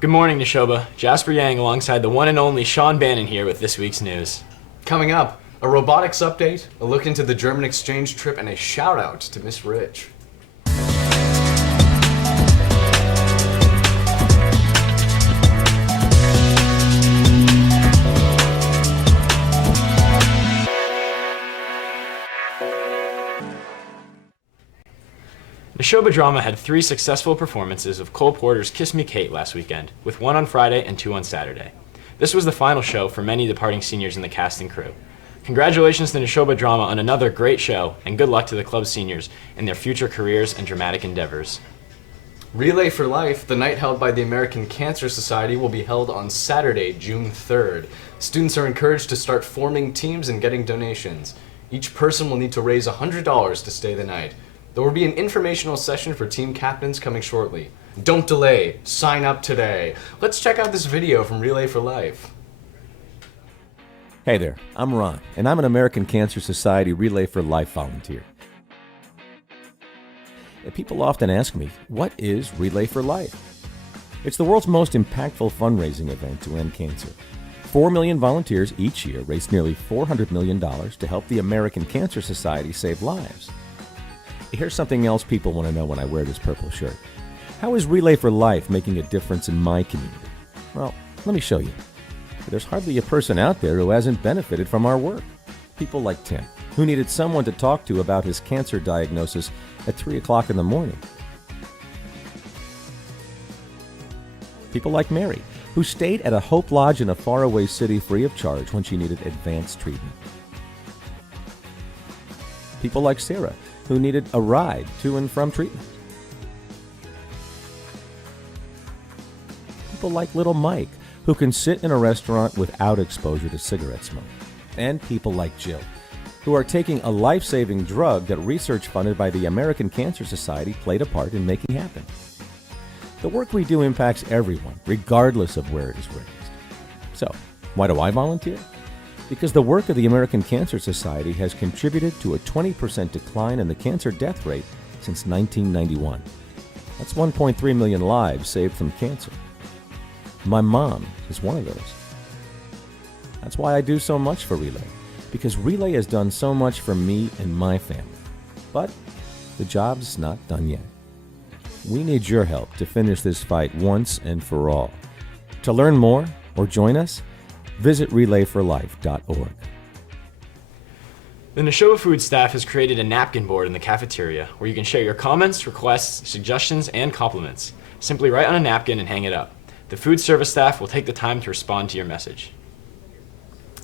Good morning, Neshoba. Jasper Yang alongside the one and only Sean Bannon here with this week's news. Coming up, a robotics update, a look into the German exchange trip, and a shout out to Miss Rich. Neshoba Drama had 3 successful performances of Cole Porter's Kiss Me Kate last weekend, with 1 on Friday and 2 on Saturday. This was the final show for many departing seniors in the cast and crew. Congratulations to Neshoba Drama on another great show, and good luck to the club's seniors in their future careers and dramatic endeavors. Relay for Life, the night held by the American Cancer Society, will be held on Saturday, June 3rd. Students are encouraged to start forming teams and getting donations. Each person will need to raise $100 to stay the night. There will be an informational session for team captains coming shortly. Don't delay, sign up today. Let's check out this video from Relay for Life. Hey there, I'm Ron, and I'm an American Cancer Society Relay for Life volunteer. People often ask me, what is Relay for Life? It's the world's most impactful fundraising event to end cancer. 4 million volunteers each year raise nearly $400 million to help the American Cancer Society save lives. Here's something else people want to know when I wear this purple shirt. How is Relay for Life making a difference in my community? Well, let me show you. There's hardly a person out there who hasn't benefited from our work. People like Tim, who needed someone to talk to about his cancer diagnosis at 3 o'clock in the morning. People like Mary, who stayed at a Hope Lodge in a faraway city free of charge when she needed advanced treatment. People like Sarah, who needed a ride to and from treatment. People like little Mike, who can sit in a restaurant without exposure to cigarette smoke. And people like Jill, who are taking a life-saving drug that research funded by the American Cancer Society played a part in making happen. The work we do impacts everyone, regardless of where it is raised. So, why do I volunteer? Because the work of the American Cancer Society has contributed to a 20% decline in the cancer death rate since 1991. That's 1.3 million lives saved from cancer. My mom is one of those. That's why I do so much for Relay, because Relay has done so much for me and my family. But the job's not done yet. We need your help to finish this fight once and for all. To learn more or join us, visit relayforlife.org. The Neshoba Food staff has created a napkin board in the cafeteria where you can share your comments, requests, suggestions, and compliments. Simply write on a napkin and hang it up. The food service staff will take the time to respond to your message.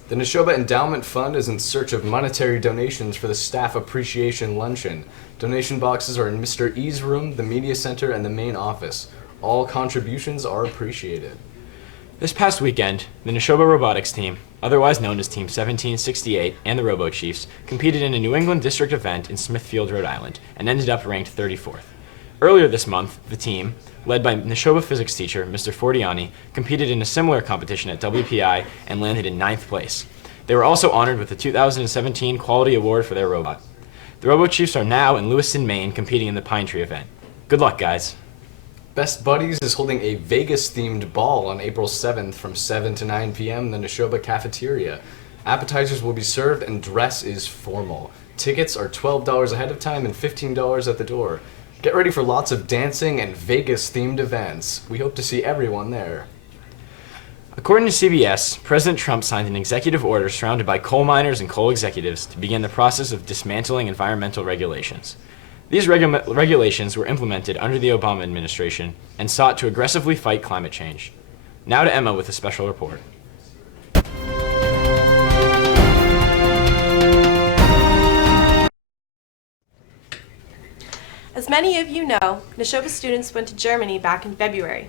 The Neshoba Endowment Fund is in search of monetary donations for the Staff Appreciation Luncheon. Donation boxes are in Mr. E's room, the media center, and the main office. All contributions are appreciated. This past weekend, the Neshoba Robotics team, otherwise known as Team 1768 and the Robo Chiefs, competed in a New England district event in Smithfield, Rhode Island, and ended up ranked 34th. Earlier this month, the team, led by Neshoba physics teacher Mr. Fortiani, competed in a similar competition at WPI and landed in 9th place. They were also honored with the 2017 Quality Award for their robot. The Robo Chiefs are now in Lewiston, Maine, competing in the Pine Tree event. Good luck, guys. Best Buddies is holding a Vegas-themed ball on April 7th from 7 to 9 p.m. in the Neshoba cafeteria. Appetizers will be served and dress is formal. Tickets are $12 ahead of time and $15 at the door. Get ready for lots of dancing and Vegas-themed events. We hope to see everyone there. According to CBS, President Trump signed an executive order surrounded by coal miners and coal executives to begin the process of dismantling environmental regulations. These regulations were implemented under the Obama administration and sought to aggressively fight climate change. Now to Emma with a special report. As many of you know, Neshoba students went to Germany back in February.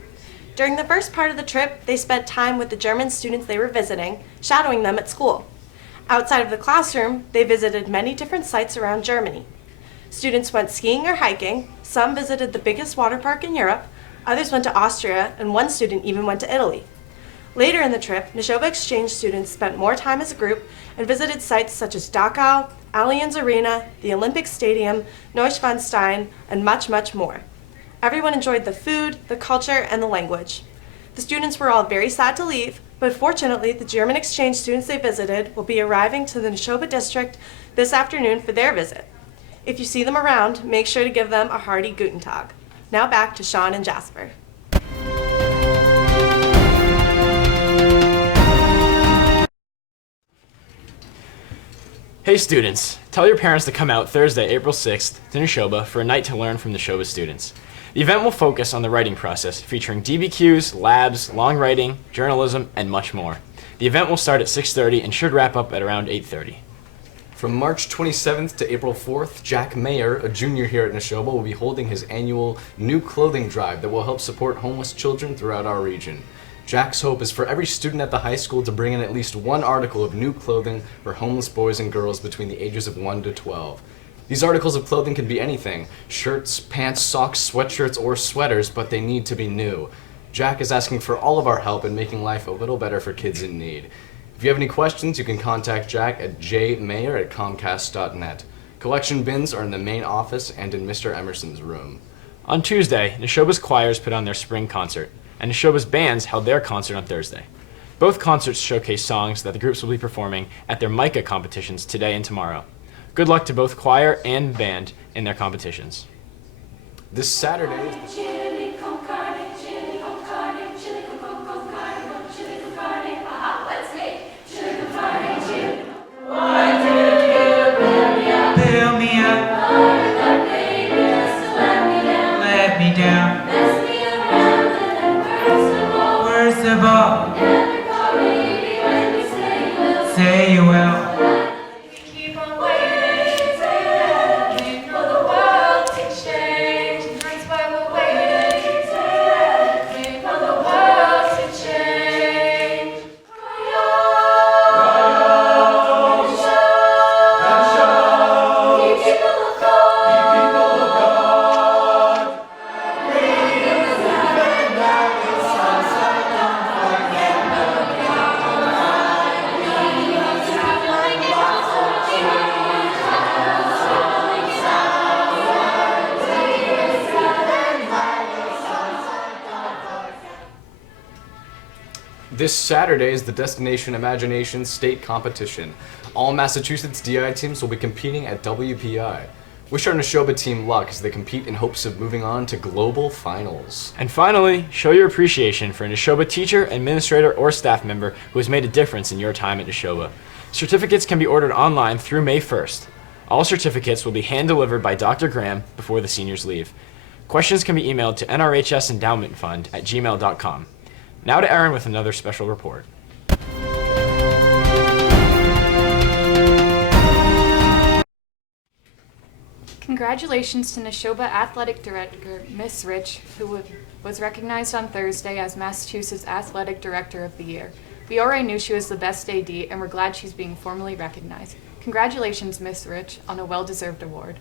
During the first part of the trip, they spent time with the German students they were visiting, shadowing them at school. Outside of the classroom, they visited many different sites around Germany. Students went skiing or hiking, some visited the biggest water park in Europe, others went to Austria, and one student even went to Italy. Later in the trip, Neshoba exchange students spent more time as a group and visited sites such as Dachau, Allianz Arena, the Olympic Stadium, Neuschwanstein, and much, much more. Everyone enjoyed the food, the culture, and the language. The students were all very sad to leave, but fortunately, the German exchange students they visited will be arriving to the Neshoba district this afternoon for their visit. If you see them around, make sure to give them a hearty Guten Tag. Now back to Sean and Jasper. Hey students, tell your parents to come out Thursday, April 6th to Neshoba for a night to learn from Neshoba students. The event will focus on the writing process, featuring DBQs, labs, long writing, journalism, and much more. The event will start at 6:30 and should wrap up at around 8:30. From March 27th to April 4th, Jack Mayer, a junior here at Neshoba, will be holding his annual New Clothing Drive that will help support homeless children throughout our region. Jack's hope is for every student at the high school to bring in at least one article of new clothing for homeless boys and girls between the ages of 1 to 12. These articles of clothing can be anything: shirts, pants, socks, sweatshirts, or sweaters, but they need to be new. Jack is asking for all of our help in making life a little better for kids in need. If you have any questions, you can contact Jack at jmayer@comcast.net. Collection bins are in the main office and in Mr. Emerson's room. On Tuesday, Neshoba's choirs put on their spring concert, and Neshoba's bands held their concert on Thursday. Both concerts showcase songs that the groups will be performing at their MICA competitions today and tomorrow. Good luck to both choir and band in their competitions. This Saturday, Fill me up, let me down. Worst of all, say you will. Keep on waiting for the world to change. That's why we're waiting for the world to change. Keep people of This Saturday is the Destination Imagination State Competition. All Massachusetts DI teams will be competing at WPI. Wish our Neshoba team luck as they compete in hopes of moving on to global finals. And finally, show your appreciation for a Neshoba teacher, administrator, or staff member who has made a difference in your time at Neshoba. Certificates can be ordered online through May 1st. All certificates will be hand-delivered by Dr. Graham before the seniors leave. Questions can be emailed to nrhsendowmentfund@gmail.com. Now to Aaron with another special report. Congratulations to Neshoba Athletic Director Miss Rich, who was recognized on Thursday as Massachusetts Athletic Director of the Year. We already knew she was the best AD, and we're glad she's being formally recognized. Congratulations, Miss Rich, on a well-deserved award.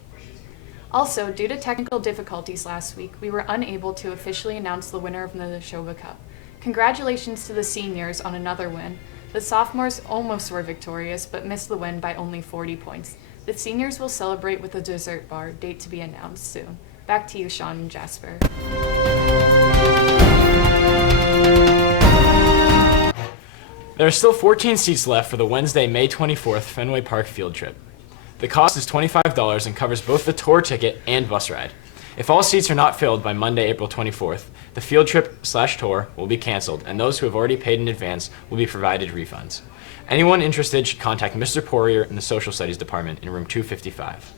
Also, due to technical difficulties last week, we were unable to officially announce the winner of the Neshoba Cup. Congratulations to the seniors on another win. The sophomores almost were victorious, but missed the win by only 40 points. The seniors will celebrate with a dessert bar, date to be announced soon. Back to you, Sean and Jasper. There are still 14 seats left for the Wednesday, May 24th Fenway Park field trip. The cost is $25 and covers both the tour ticket and bus ride. If all seats are not filled by Monday, April 24th, the field trip/tour will be canceled, and those who have already paid in advance will be provided refunds. Anyone interested should contact Mr. Poirier in the Social Studies Department in room 255.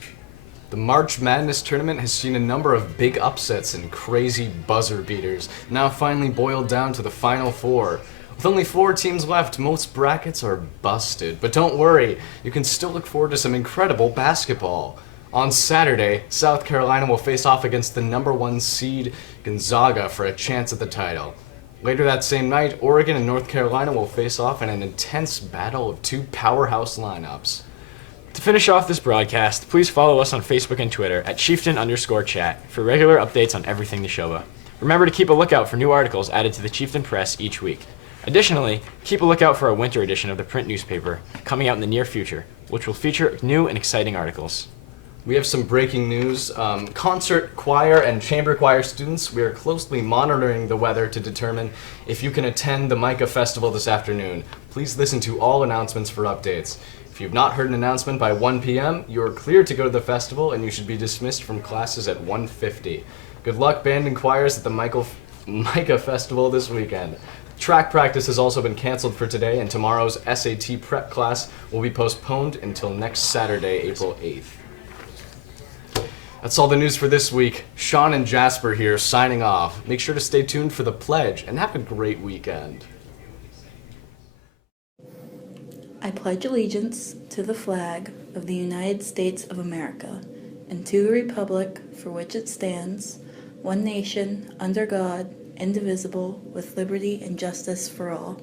The March Madness tournament has seen a number of big upsets and crazy buzzer beaters, now finally boiled down to the Final Four. With only 4 teams left, most brackets are busted, but don't worry, you can still look forward to some incredible basketball. On Saturday, South Carolina will face off against the number 1 seed Gonzaga for a chance at the title. Later that same night, Oregon and North Carolina will face off in an intense battle of 2 powerhouse lineups. To finish off this broadcast, please follow us on Facebook and Twitter at chieftain_chat for regular updates on everything Neshoba. Remember to keep a lookout for new articles added to the Chieftain Press each week. Additionally, keep a lookout for our winter edition of the print newspaper coming out in the near future, which will feature new and exciting articles. We have some breaking news. Concert choir and chamber choir students, we are closely monitoring the weather to determine if you can attend the Micah Festival this afternoon. Please listen to all announcements for updates. If you have not heard an announcement by 1 p.m., you are cleared to go to the festival and you should be dismissed from classes at 1:50. Good luck, band and choirs, at the Micah Festival this weekend. Track practice has also been canceled for today, and tomorrow's SAT prep class will be postponed until next Saturday, April 8th. That's all the news for this week. Sean and Jasper here signing off. Make sure to stay tuned for the pledge and have a great weekend. I pledge allegiance to the flag of the United States of America and to the republic for which it stands, one nation, under God, indivisible, with liberty and justice for all.